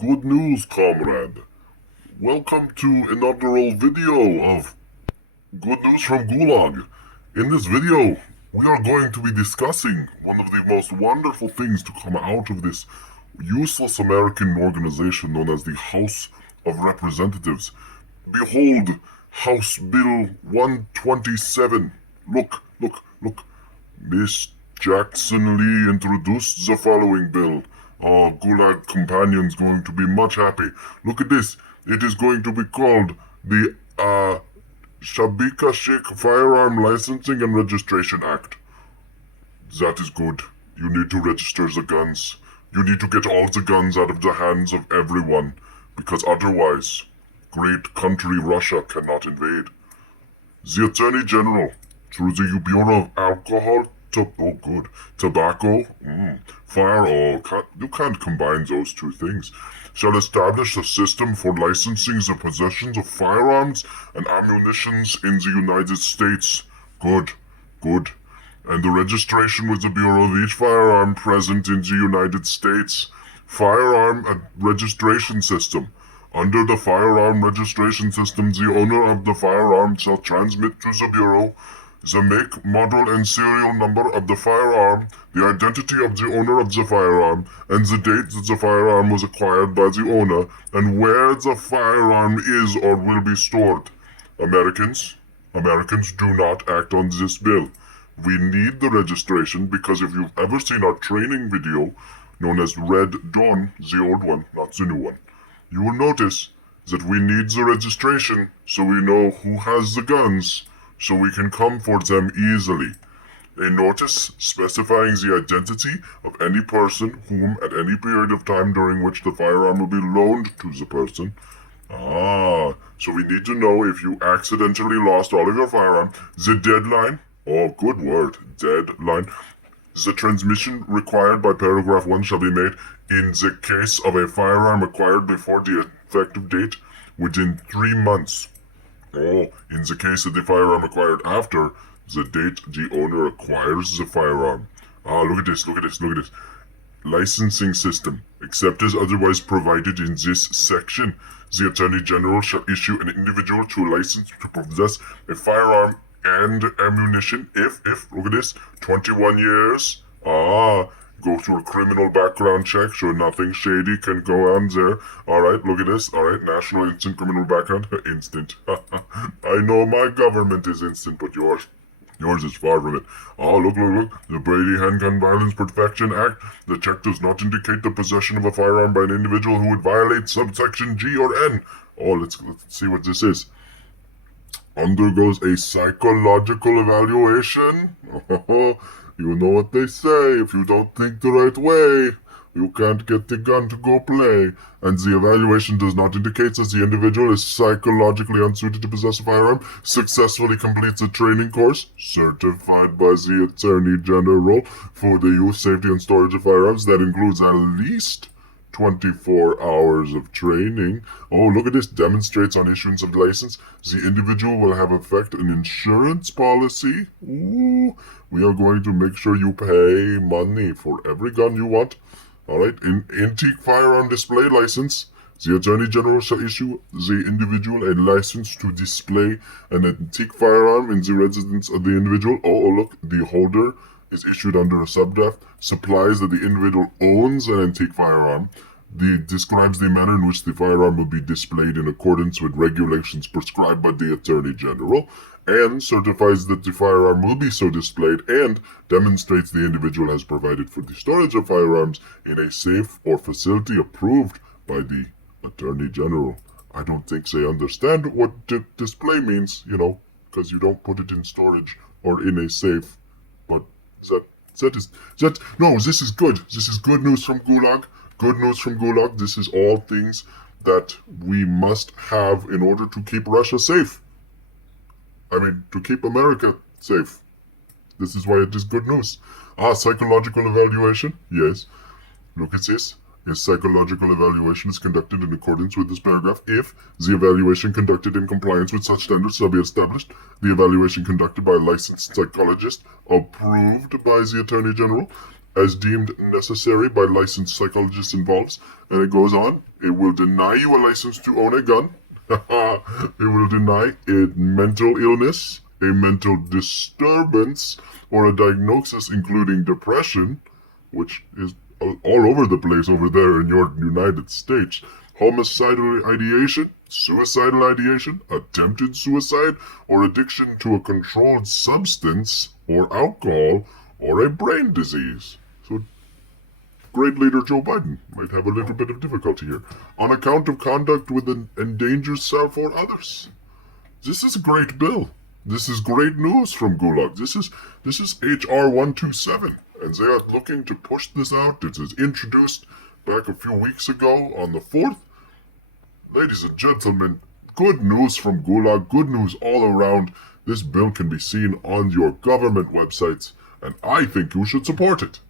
Good news, comrade. Welcome to inaugural video of Good News from Gulag. In this video, we are going to be discussing one of the most wonderful things to come out of this useless American organization known as the House of Representatives. Behold, House Bill 127. Look. Miss Jackson Lee introduced the following bill. Gulag Companion's going to be much happy. Look at this. It is going to be called the Shabika Sheikh Firearm Licensing and Registration Act. That is good. You need to register the guns. You need to get all the guns out of the hands of everyone, because otherwise, great country Russia cannot invade. The Attorney General, through the Bureau of Alcohol, tobacco, you can't combine those two things, shall establish a system for licensing the possessions of firearms and ammunitions in the United States. Good. And the registration with the Bureau of each firearm present in the United States. Firearm registration system. Under the firearm registration system, the owner of the firearm shall transmit to the Bureau the make, model, and serial number of the firearm, the identity of the owner of the firearm, and the date that the firearm was acquired by the owner, and where the firearm is or will be stored. Americans do not act on this bill. We need the registration because if you've ever seen our training video, known as Red Dawn, the old one, not the new one, you will notice that we need the registration so we know who has the guns, so we can come for them easily. A notice specifying the identity of any person whom at any period of time during which the firearm will be loaned to the person. So we need to know if you accidentally lost all of your firearm, the deadline, good word, deadline. The transmission required by paragraph 1 shall be made in the case of a firearm acquired before the effective date within 3 months. In the case of the firearm acquired after the date the owner acquires the firearm. Look at this. Licensing system. Except as otherwise provided in this section, the Attorney General shall issue an individual to a license to possess a firearm and ammunition if, look at this, 21 years. Go through a criminal background check, so nothing shady can go on there. Alright, look at this. Alright, National Instant Criminal Background. Instant. I know my government is instant, but yours is far from it. Look. The Brady Handgun Violence Protection Act. The check does not indicate the possession of a firearm by an individual who would violate subsection G or N. Let's see what this is. Undergoes a psychological evaluation. You know what they say, if you don't think the right way, you can't get the gun to go play. And the evaluation does not indicate that the individual is psychologically unsuited to possess a firearm, successfully completes a training course, certified by the Attorney General for the use, safety, and storage of firearms. That includes at least 24 hours of training. Look at this. Demonstrates on issuance of license. The individual will have effect an insurance policy. We are going to make sure you pay money for every gun you want. Alright, in antique firearm display license. The Attorney General shall issue the individual a license to display an antique firearm in the residence of the individual. Look, the holder is issued under a subdraft, supplies that the individual owns an antique firearm, describes the manner in which the firearm will be displayed in accordance with regulations prescribed by the Attorney General, and certifies that the firearm will be so displayed, and demonstrates the individual has provided for the storage of firearms in a safe or facility approved by the Attorney General. I don't think they understand what display means, because you don't put it in storage or in a safe. But this is good. This is good news from Gulag. Good news from Gulag. This is all things that we must have in order to keep Russia safe. To keep America safe. This is why it is good news. Psychological evaluation. Yes. Look at this. A psychological evaluation is conducted in accordance with this paragraph if the evaluation conducted in compliance with such standards shall be established, the evaluation conducted by a licensed psychologist approved by the Attorney General, as deemed necessary by licensed psychologists involved. And it goes on, it will deny you a license to own a gun. It will deny a mental illness, a mental disturbance, or a diagnosis including depression, which is all over the place over there in your United States. Homicidal ideation, suicidal ideation, attempted suicide, or addiction to a controlled substance or alcohol or a brain disease. So, great leader Joe Biden might have a little bit of difficulty here. On account of conduct with an endangered self or others. This is a great bill. This is great news from Gulag. This is HR 127, and they are looking to push this out. It was introduced back a few weeks ago on the 4th. Ladies and gentlemen, good news from Gulag, good news all around. This bill can be seen on your government websites, and I think you should support it.